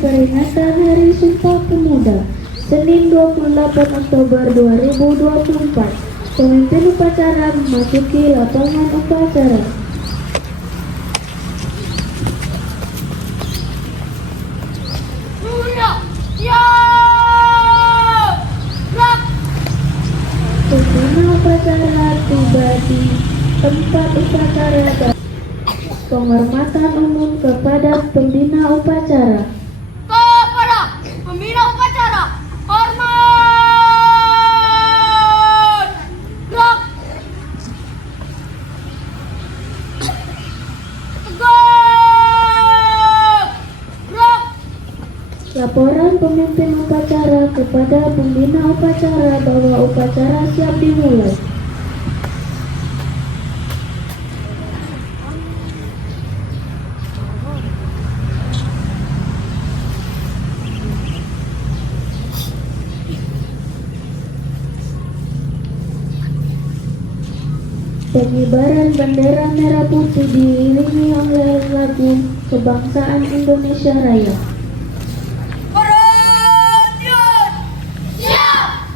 peringatan Hari Sumpah Pemuda, Senin 28 Oktober 2024. Pemimpin upacara memasuki lapangan upacara. Pembina upacara tiba di tempat upacara dan penghormatan umum kepada pembina upacara. Kepada pembina upacara, hormat! Gerak! Tegak! Gerak! Laporan pemimpin upacara kepada pembina upacara bahwa upacara siap dimulai. Pengibaran bendera merah putih diiringi oleh lagu kebangsaan Indonesia Raya. Perhatian! Siap!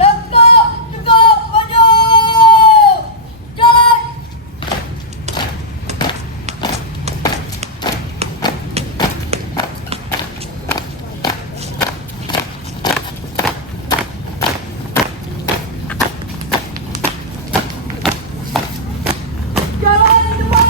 Langkah tegak maju! Jalan! Jalan di depan!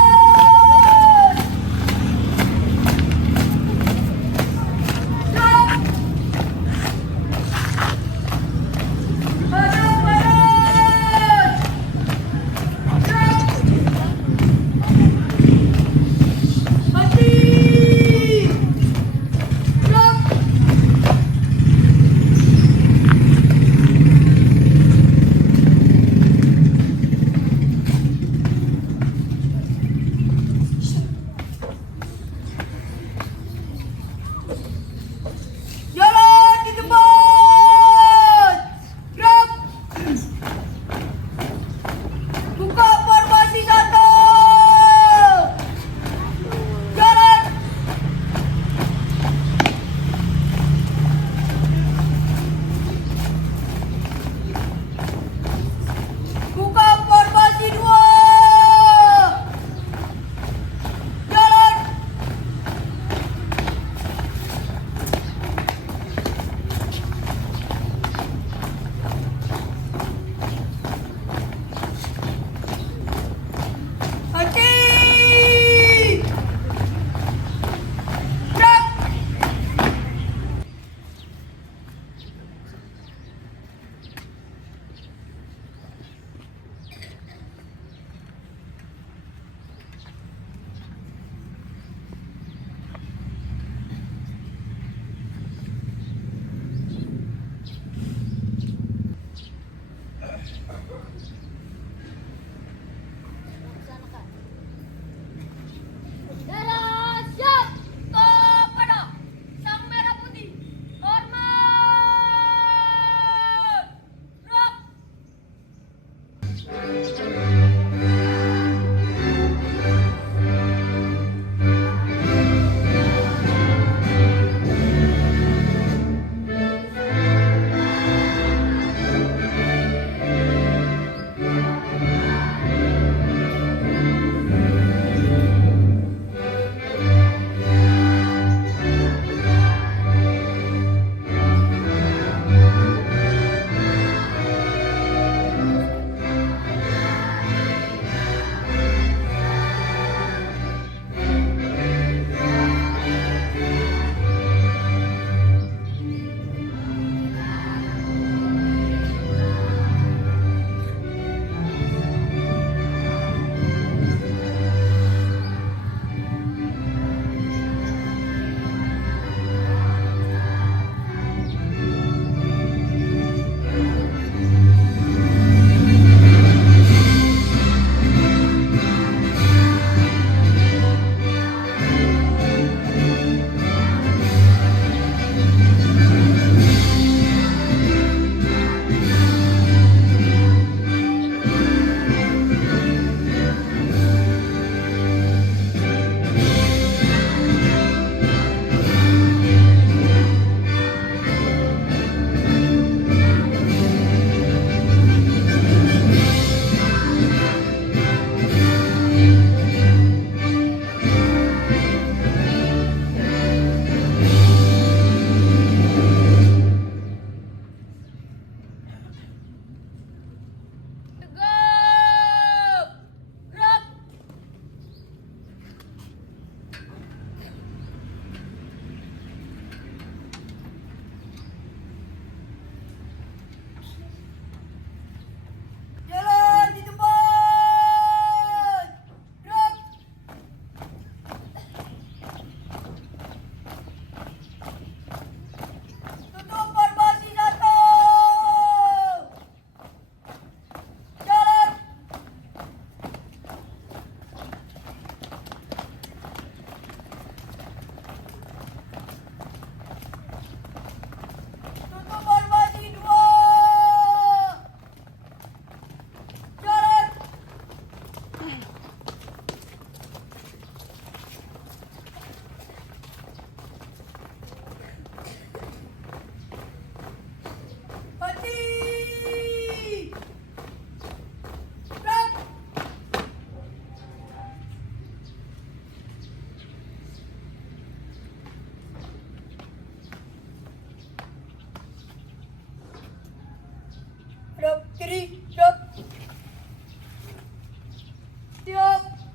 kiri, siap.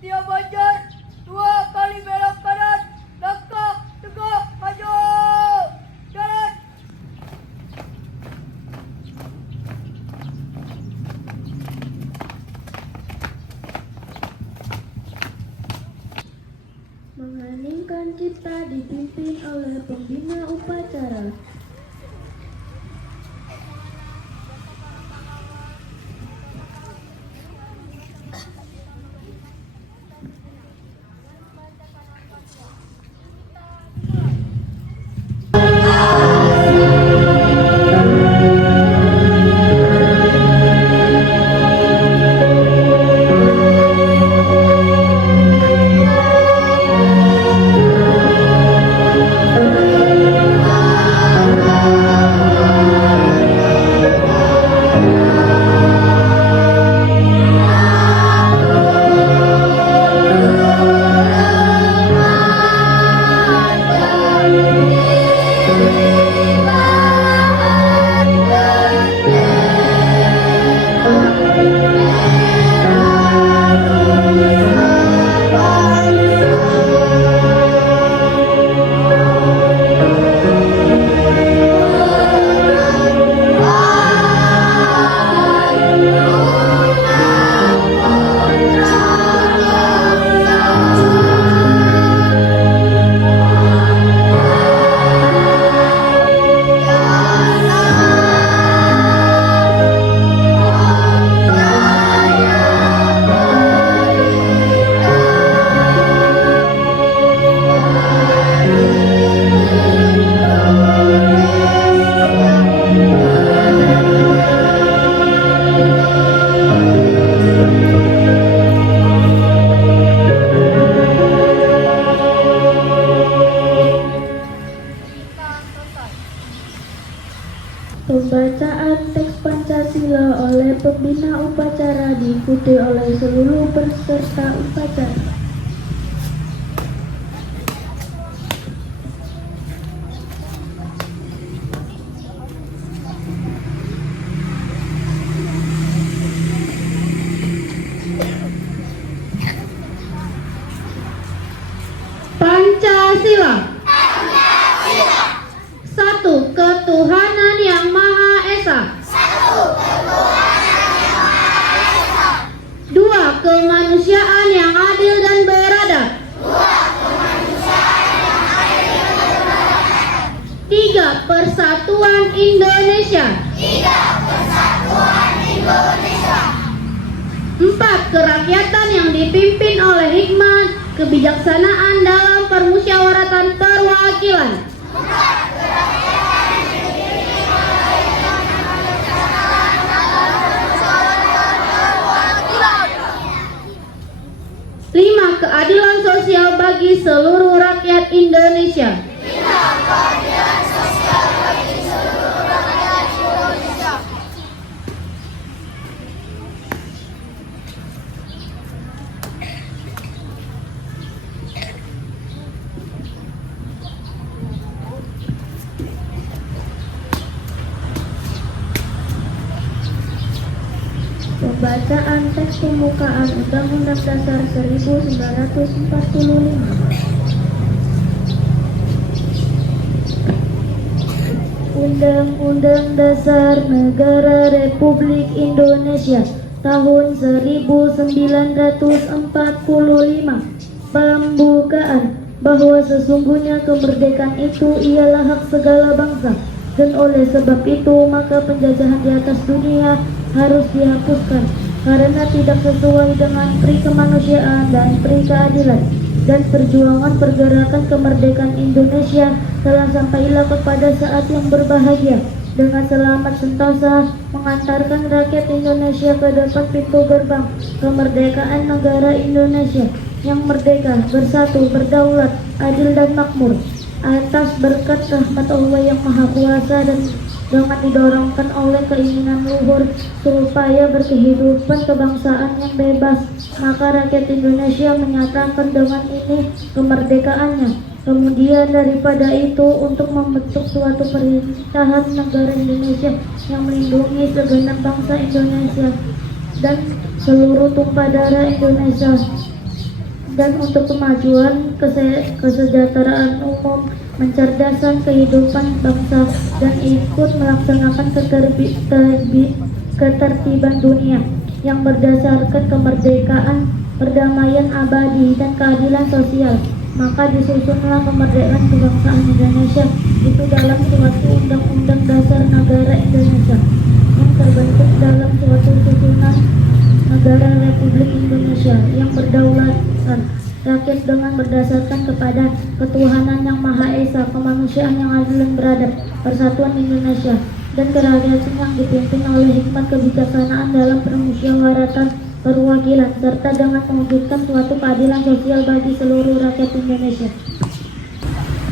Tiap wajar. 2 kali belok kanan. Langkah, tegak, maju. Jalan. Mengheningkan cipta dipimpin oleh pembina upacara. Pembacaan teks Pancasila oleh pembina upacara diikuti oleh seluruh peserta upacara. Pancasila. Satu, ketuhanan yang Maha Esa. Dua, kemanusiaan yang adil dan beradab. Tiga, persatuan Indonesia. Empat, kerakyatan yang dipimpin oleh hikmat, kebijaksanaan dalam permusyawaratan perwakilan. Lima, keadilan sosial bagi seluruh rakyat Indonesia. Pembacaan teks pembukaan Undang-Undang Dasar 1945. Undang-Undang Dasar Negara Republik Indonesia tahun 1945. Pembukaan bahwa sesungguhnya kemerdekaan itu ialah hak segala bangsa, dan oleh sebab itu maka penjajahan di atas dunia harus dihapuskan karena tidak sesuai dengan pri kemanusiaan dan pri keadilan, dan perjuangan pergerakan kemerdekaan Indonesia telah sampailah kepada saat yang berbahagia dengan selamat sentosa mengantarkan rakyat Indonesia ke depan pintu gerbang kemerdekaan negara Indonesia yang merdeka, bersatu, berdaulat, adil dan makmur atas berkat rahmat Allah yang Maha Kuasa, dan dengan didorongkan oleh keinginan luhur supaya berkehidupan kebangsaan yang bebas, maka rakyat Indonesia menyatakan dengan ini kemerdekaannya Kemudian daripada itu untuk membentuk suatu pemerintahan negara Indonesia yang melindungi segenap bangsa Indonesia dan seluruh tumpah darah Indonesia, dan untuk kemajuan kesejahteraan umum, mencerdaskan kehidupan bangsa, dan ikut melaksanakan ketertiban dunia yang berdasarkan kemerdekaan, perdamaian abadi, dan keadilan sosial. Maka disusunlah kemerdekaan kebangsaan Indonesia itu dalam suatu undang-undang dasar negara Indonesia yang terbentuk dalam suatu susunan negara Republik Indonesia yang berdaulatkan rakyat dengan berdasarkan kepada ketuhanan yang Maha Esa, kemanusiaan yang adil dan beradab, persatuan Indonesia, dan kerakyatan yang dipimpin oleh hikmat kebijaksanaan dalam permusyawaratan perwakilan, serta dengan mewujudkan suatu keadilan sosial bagi seluruh rakyat Indonesia.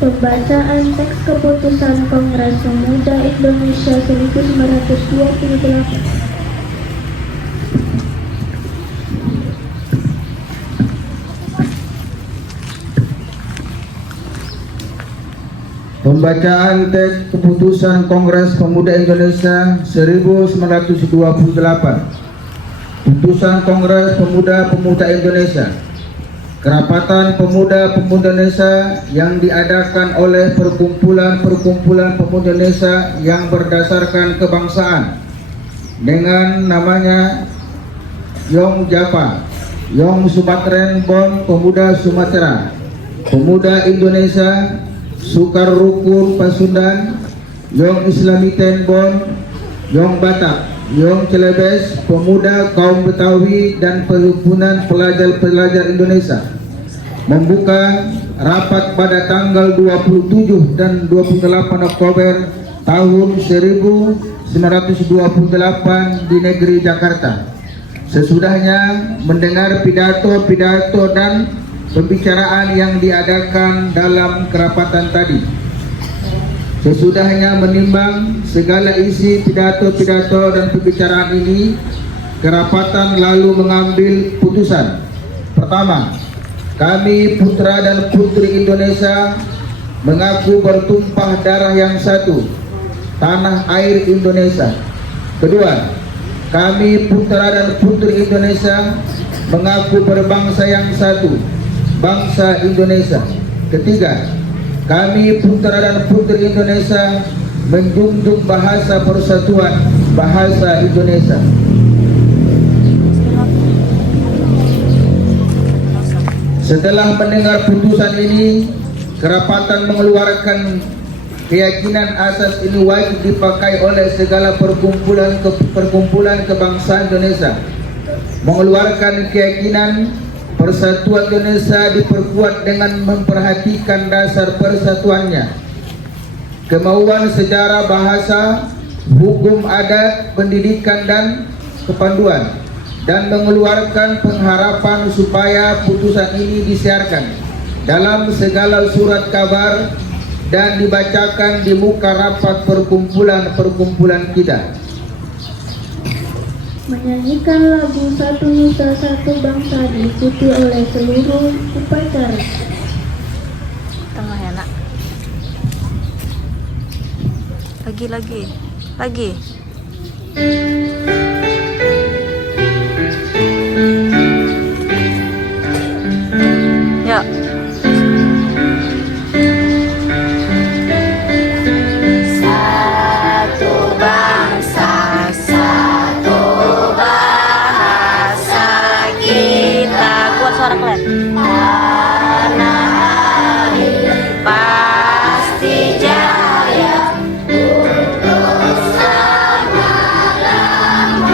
Pembacaan teks keputusan Kongres Pemuda Indonesia 1928. Pembacaan teks keputusan Kongres Pemuda Indonesia 1928. Putusan Kongres Pemuda Indonesia. Kerapatan Pemuda-Pemudi Indonesia yang diadakan oleh perkumpulan-perkumpulan pemuda Indonesia yang berdasarkan kebangsaan dengan namanya Yong Java, Yong Sumateren Bon Pemuda Sumatera, Pemuda Indonesia, Sukar Rukun Pasundan, Yong Islamiten Bon, Yong Batak, Yong Celebes, Pemuda Kaum Betawi, dan Perhimpunan Pelajar-Pelajar Indonesia membuka rapat pada tanggal 27 dan 28 Oktober tahun 1928 di negeri Jakarta. Sesudahnya mendengar pidato-pidato dan pembicaraan yang diadakan dalam kerapatan tadi. Sesudahnya menimbang segala isi pidato-pidato dan pembicaraan ini, kerapatan lalu mengambil putusan. Pertama, kami putra dan putri Indonesia mengaku bertumpah darah yang satu, tanah air Indonesia. Kedua, kami putra dan putri Indonesia mengaku berbangsa yang satu, bangsa Indonesia. Ketiga, kami putra dan putri Indonesia menjunjung bahasa persatuan, bahasa Indonesia. Setelah mendengar putusan ini, kerapatan mengeluarkan keyakinan asas ini wajib dipakai oleh segala perkumpulan kebangsaan Indonesia. Mengeluarkan keyakinan persatuan Indonesia diperkuat dengan memperhatikan dasar persatuannya, kemauan sejarah bahasa, hukum adat, pendidikan, dan kepanduan, dan mengeluarkan pengharapan supaya putusan ini disiarkan dalam segala surat kabar dan dibacakan di muka rapat perkumpulan kita. Menyanyikan lagu Satu Nusa Satu Bangsa diikuti oleh seluruh upacara. Tengah ya nak. Lagi. Ya. Satu bangsa, satu bahasa kita. Kuat suara kalian. Tanah air pasti jaya, untuk selama-lamanya.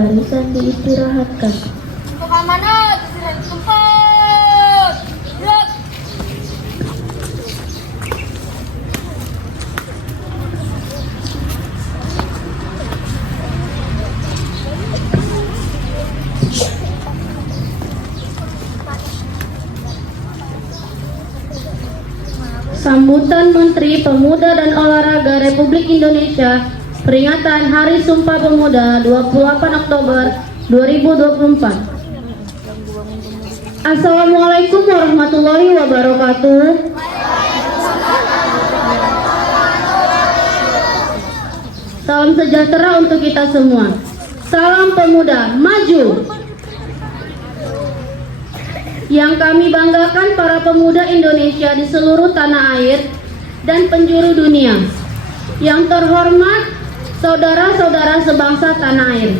barisan diistirahatkan. Untuk amanat, istirahat di tempat. Gerak. Sambutan Menteri Pemuda dan Olahraga Republik Indonesia peringatan Hari Sumpah Pemuda 28 Oktober 2024. Assalamualaikum warahmatullahi wabarakatuh. Salam sejahtera untuk kita semua. Salam pemuda, maju! Yang kami banggakan para pemuda Indonesia di seluruh tanah air dan penjuru dunia. Yang terhormat saudara-saudara sebangsa tanah air.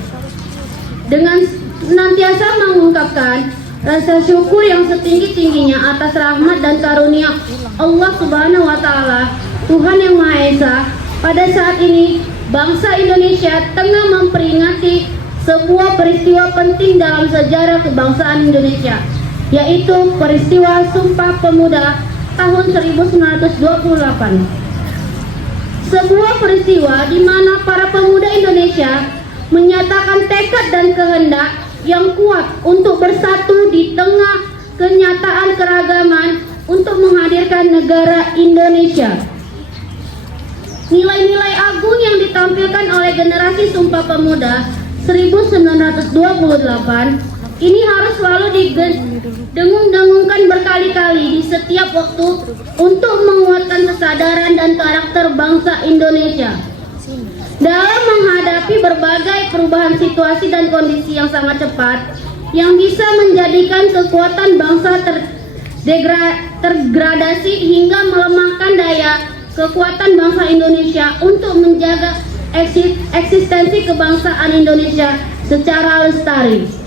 Dengan senantiasa mengungkapkan rasa syukur yang setinggi-tingginya atas rahmat dan karunia Allah Subhanahu wa taala, Tuhan yang Maha Esa, pada saat ini bangsa Indonesia tengah memperingati sebuah peristiwa penting dalam sejarah kebangsaan Indonesia, yaitu peristiwa Sumpah Pemuda tahun 1928. Sebuah peristiwa di mana para pemuda Indonesia menyatakan tekad dan kehendak yang kuat untuk bersatu di tengah kenyataan keragaman untuk menghadirkan negara Indonesia. Nilai-nilai agung yang ditampilkan oleh generasi Sumpah Pemuda 1928 ini harus selalu didengung-dengungkan berkali-kali di setiap waktu untuk menguatkan kesadaran dan karakter bangsa Indonesia dalam menghadapi berbagai perubahan situasi dan kondisi yang sangat cepat yang bisa menjadikan kekuatan bangsa tergradasi hingga melemahkan daya kekuatan bangsa Indonesia untuk menjaga eksistensi kebangsaan Indonesia secara lestari.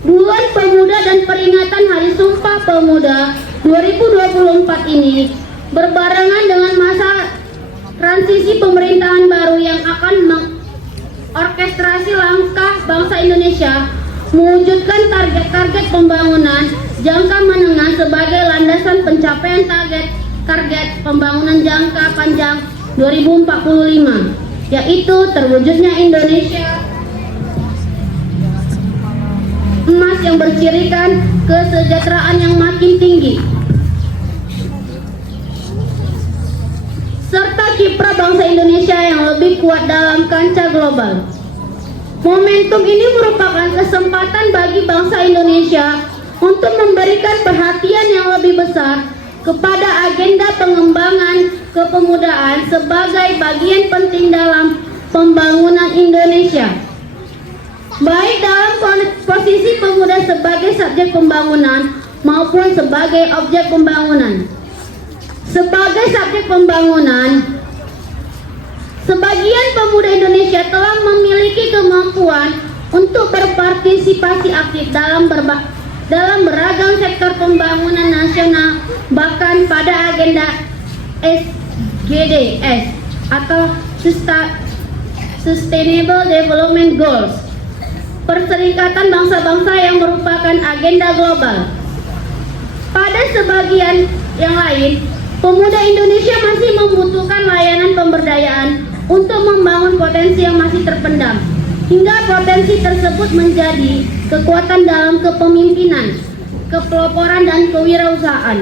Bulan Pemuda dan peringatan Hari Sumpah Pemuda 2024 ini berbarengan dengan masa transisi pemerintahan baru yang akan mengorkestrasi langkah bangsa Indonesia mewujudkan target-target pembangunan jangka menengah sebagai landasan pencapaian target pembangunan jangka panjang 2045, yaitu terwujudnya Indonesia emas yang bercirikan kesejahteraan yang makin tinggi, serta kiprah bangsa Indonesia yang lebih kuat dalam kancah global. Momentum ini merupakan kesempatan bagi bangsa Indonesia untuk memberikan perhatian yang lebih besar kepada agenda pengembangan kepemudaan sebagai bagian penting dalam pembangunan Indonesia, baik dalam posisi pemuda sebagai subjek pembangunan maupun sebagai objek pembangunan. Sebagai subjek pembangunan, sebagian pemuda Indonesia telah memiliki kemampuan untuk berpartisipasi aktif dalam beragam sektor pembangunan nasional, bahkan pada agenda SDGs atau Sustainable Development Goals, Perserikatan Bangsa-Bangsa yang merupakan agenda global. Pada sebagian yang lain, pemuda Indonesia masih membutuhkan layanan pemberdayaan untuk membangun potensi yang masih terpendam, hingga potensi tersebut menjadi kekuatan dalam kepemimpinan, kepeloporan, dan kewirausahaan.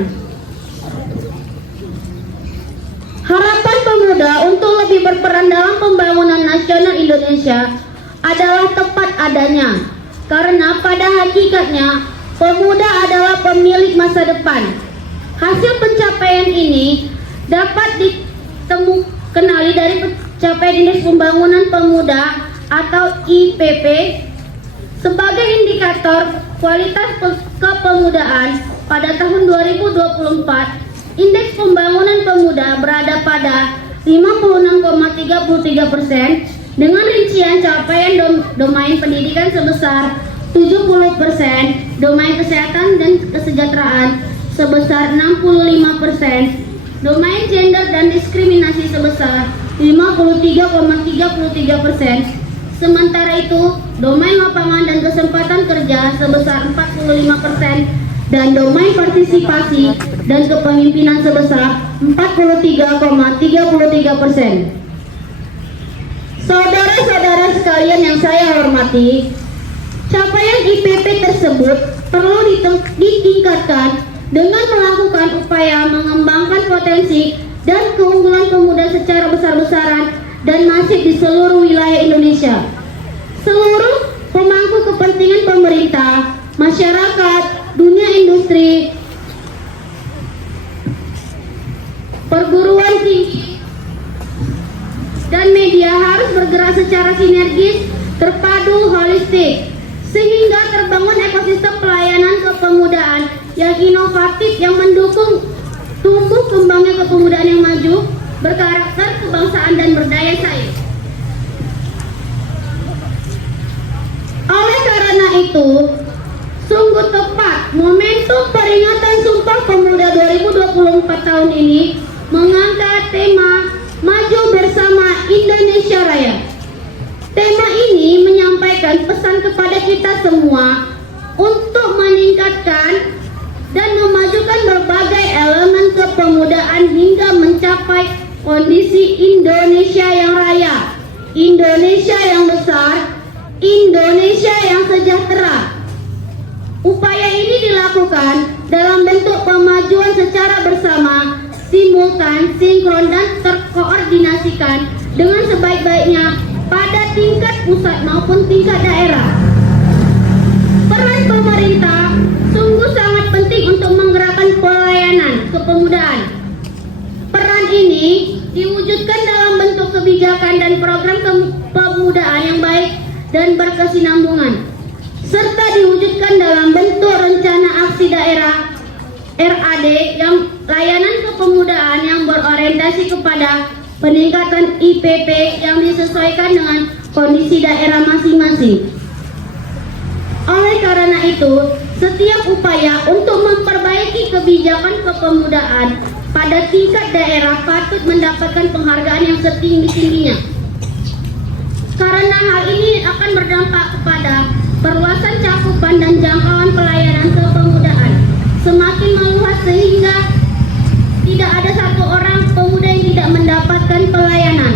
Harapan pemuda untuk lebih berperan dalam pembangunan nasional Indonesia adalah tepat adanya, karena pada hakikatnya pemuda adalah pemilik masa depan. Hasil pencapaian ini dapat dikenali dari pencapaian Indeks Pembangunan Pemuda atau IPP sebagai indikator kualitas kepemudaan. Pada tahun 2024, Indeks Pembangunan Pemuda berada pada 56,33% dengan rincian capaian domain pendidikan sebesar 70%, domain kesehatan dan kesejahteraan sebesar 65%, domain gender dan diskriminasi sebesar 53,33%, Sementara itu, domain lapangan dan kesempatan kerja sebesar 45% dan domain partisipasi dan kepemimpinan sebesar 43,33%. Saudara-saudara sekalian yang saya hormati, capaian IPP tersebut perlu ditingkatkan dengan melakukan upaya mengembangkan potensi dan keunggulan pemuda secara besar-besaran dan masif di seluruh wilayah Indonesia. Seluruh pemangku kepentingan pemerintah, masyarakat, dunia industri, perguruan tinggi, dan media harus bergerak secara sinergis, terpadu, holistik, sehingga terbangun ekosistem pelayanan kepemudaan yang inovatif yang mendukung tumbuh kembangnya kepemudaan yang maju, berkarakter kebangsaan dan berdaya saing. Oleh karena itu, sungguh tepat momentum peringatan Sumpah Pemuda 2024 tahun ini mengangkat tema Maju Bersama Indonesia Raya. Tema ini menyampaikan pesan kepada kita semua untuk meningkatkan dan memajukan berbagai elemen kepemudaan hingga mencapai kondisi Indonesia yang raya, Indonesia yang besar, Indonesia yang sejahtera. Upaya ini dilakukan dalam bentuk pemajuan secara bersama, simultan, sinkron, dan terkoordinasikan dengan sebaik-baiknya pada tingkat pusat maupun tingkat daerah. Peran pemerintah sungguh sangat penting untuk menggerakkan pelayanan kepemudaan. Peran ini diwujudkan dalam bentuk kebijakan dan program kepemudaan yang baik dan berkesinambungan, serta diwujudkan dalam bentuk rencana aksi daerah RAD yang layanan kepemudaan yang berorientasi kepada peningkatan IPP yang disesuaikan dengan kondisi daerah masing-masing. Oleh karena itu, setiap upaya untuk memperbaiki kebijakan kepemudaan pada tingkat daerah patut mendapatkan penghargaan yang setinggi-tingginya. Karena hal ini akan berdampak kepada perluasan cakupan dan jangkauan pelayanan kepemudaan semakin meluas sehingga tidak ada satu orang pemuda yang tidak mendapatkan pelayanan.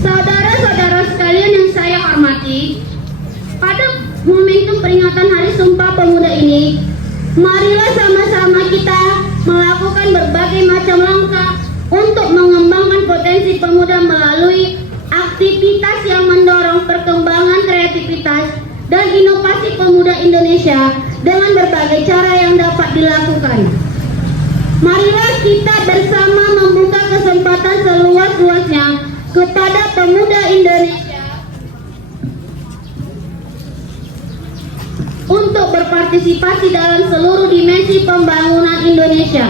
Saudara-saudara sekalian yang saya hormati, pada momentum peringatan Hari Sumpah Pemuda ini, marilah sama-sama kita melakukan berbagai macam langkah untuk mengembangkan potensi pemuda melalui aktivitas yang mendorong perkembangan kreativitas dan inovasi pemuda Indonesia dengan berbagai cara yang dapat dilakukan. Marilah kita bersama membuka kesempatan seluas-luasnya kepada pemuda Indonesia untuk berpartisipasi dalam seluruh dimensi pembangunan Indonesia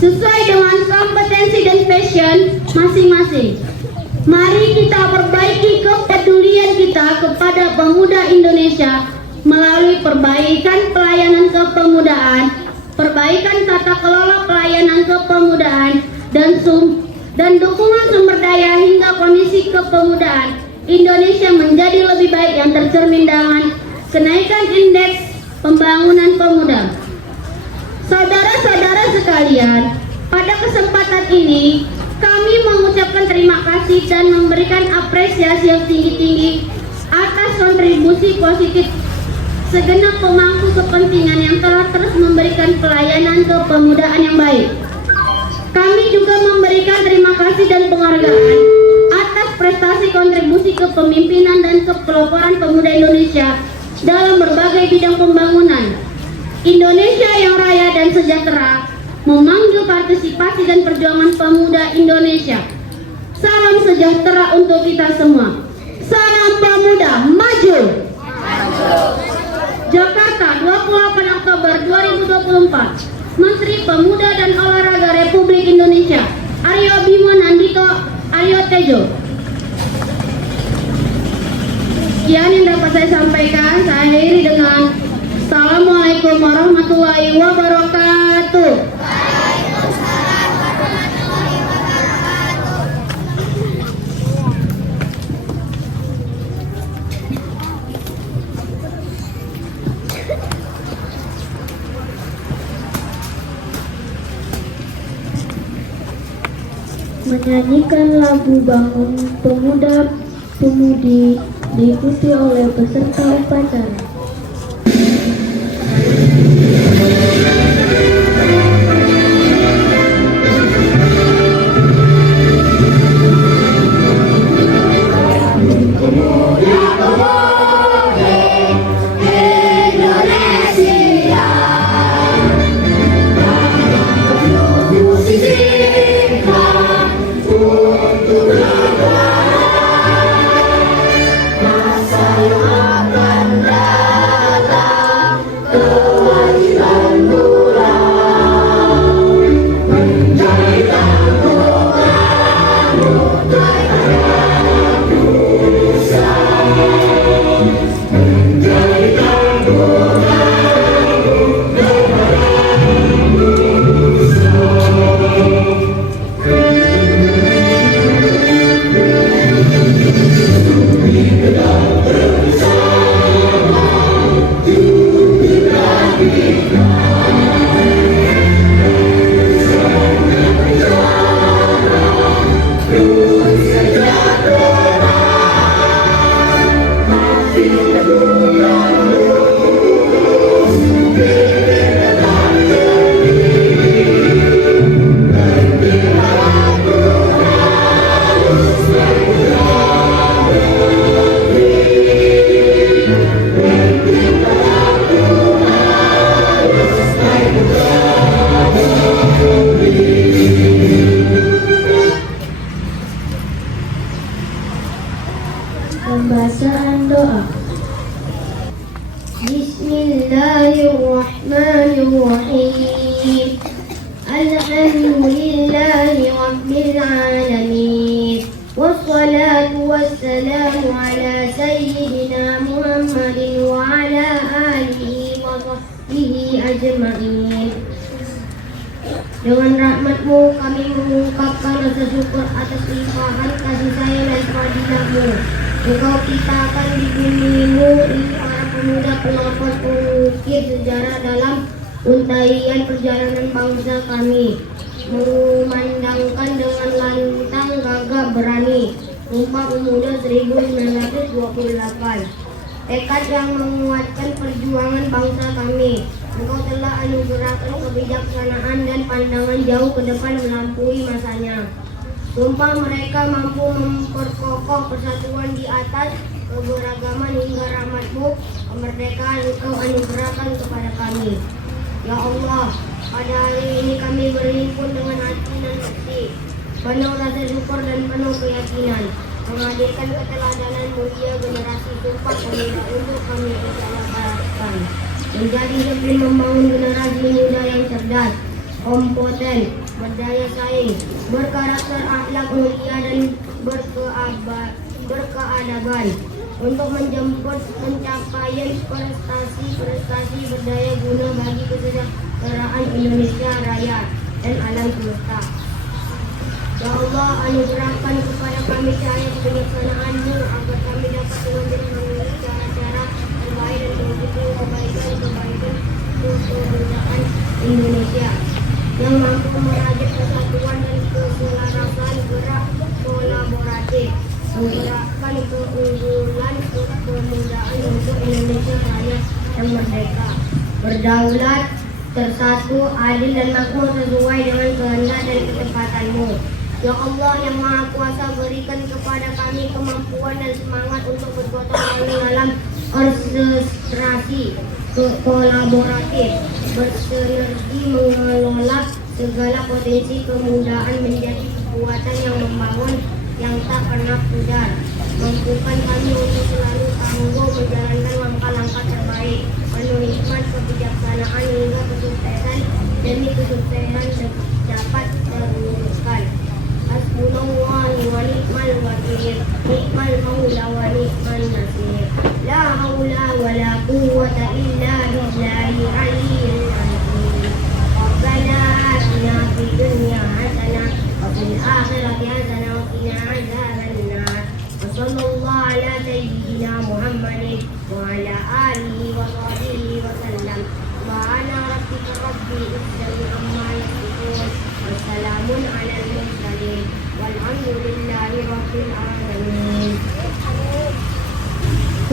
sesuai dengan kompetensi dan passion masing-masing. Mari kita perbaiki kepedulian kita kepada pemuda Indonesia melalui perbaikan pelayanan kepemudaan, perbaikan tata kelola pelayanan kepemudaan, dan dukungan sumber daya hingga kondisi kepemudaan Indonesia menjadi lebih baik yang tercermin dengan kenaikan indeks pembangunan pemuda. Saudara-saudara sekalian, pada kesempatan ini kami mengucapkan terima kasih dan memberikan apresiasi yang tinggi-tinggi atas kontribusi positif segenap pemangku kepentingan yang telah terus memberikan pelayanan kepemudaan yang baik. Kami juga memberikan terima kasih dan penghargaan atas prestasi kontribusi kepemimpinan dan kepeloporan pemuda Indonesia dalam berbagai bidang pembangunan. Indonesia yang raya dan sejahtera memanggil partisipasi dan perjuangan pemuda Indonesia. Salam sejahtera untuk kita semua. Salam pemuda maju. Jakarta, 28 Oktober 2024. Menteri Pemuda dan Olahraga Republik Indonesia Aryo Bimo Nandito Aryo Tejo. Sekian yang dapat saya sampaikan. Saya akhiri dengan Assalamualaikum warahmatullahi wabarakatuh. menyanyikan lagu Bangun Pemuda-Pemudi diikuti oleh peserta upacara. Pembacaan doa. Bismillahirrahmanirrahim. Alhamdulillahi Rabbil Alamin. Wassalatu wassalamu ala Sayyidina Muhammadin wa ala alihi wa sahbihi ajma'in. Dengan rahmat-Mu kami mengungkapkan rasa syukur atas limpahan kasih sayang dan fadilah-Mu. Engkau ciptakan di bumi-Mu ini para pemuda pelopor pengukir sejarah dalam untaian perjalanan bangsa kami, mengumandangkan dengan lantang gagah berani Sumpah Pemuda 1928. Tekad yang menguatkan perjuangan bangsa kami. Engkau telah anugerahkan kebijaksanaan dan pandangan jauh ke depan melampaui masanya. Sumpah mereka mampu memperkokoh persatuan di atas keberagaman hingga rahmat-Mu kemerdekaan Engkau anugerahkan kepada kami. Ya Allah, pada hari ini kami berhimpun dengan hati dan bersih, penuh rasa syukur dan penuh keyakinan, menghadirkan keteladanan mulia generasi Sumpah Pemuda untuk kami berjalan menjadi lebih membangun generasi muda yang cerdas, kompeten, berdaya saing, berkarakter akhlak mulia dan berkeadaban, untuk menjemput pencapaian prestasi berdaya guna bagi kesejahteraan Indonesia Raya dan alam semesta. Ya Allah, anugerahkan kepada kami cahaya kebijaksanaan-Mu agar kami dapat mengambil cara-cara terbaik dan mewujudkan kebaikan untuk kebangsaan Indonesia yang mampu merajut persatuan dan keselarasan gerak kolaboratif, menggerakkan keunggulan kepemudaan untuk Indonesia Raya yang merdeka, berdaulat, tersatu, adil dan makmur sesuai dengan kehendak dan ketepatan-Mu. Ya Allah yang Maha Kuasa, berikan kepada kami kemampuan dan semangat untuk bergotong royong dalam orkestrasi kolaboratif, bersinergi mengelola segala potensi kemudaan menjadi kekuatan yang membangun yang tak pernah pudar. Mampukan kami untuk selalu tangguh menjalankan langkah-langkah terbaik, penuh hikmat, kebijaksanaan hingga kesuksesan demi kesuksesan dapat terwujudkan. Hasbunallahu wa ni'mal wakil, ni'mal maula wa ni'mal nasir. La haula wa la quwwata illa billahi aliyyil azim. Rabbana atina fid dunya hasanah wa fil akhirati hasanah wa qina adzabannar. Sallallahu ala sayyidina Muhammadin wa ala alihi wa sahbihi wa sallam. Subhana rabbika rabbil izzati amma yasifun. والسلام على المرسلين والحمد لله رب العالمين.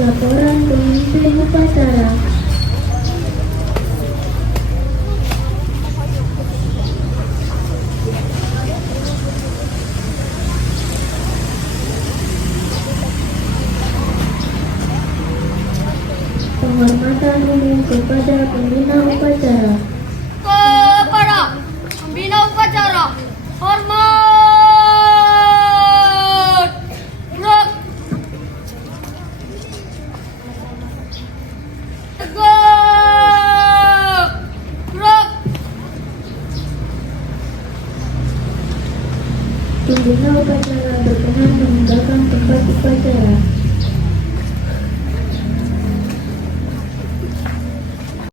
Laporan pemimpin upacara. Penghormatan umum kepada pembina upacara. Kepada pembina upacara, hormat. Gerak. Tegak. Gerak. Pembina upacara berkenan meninggalkan tempat upacara.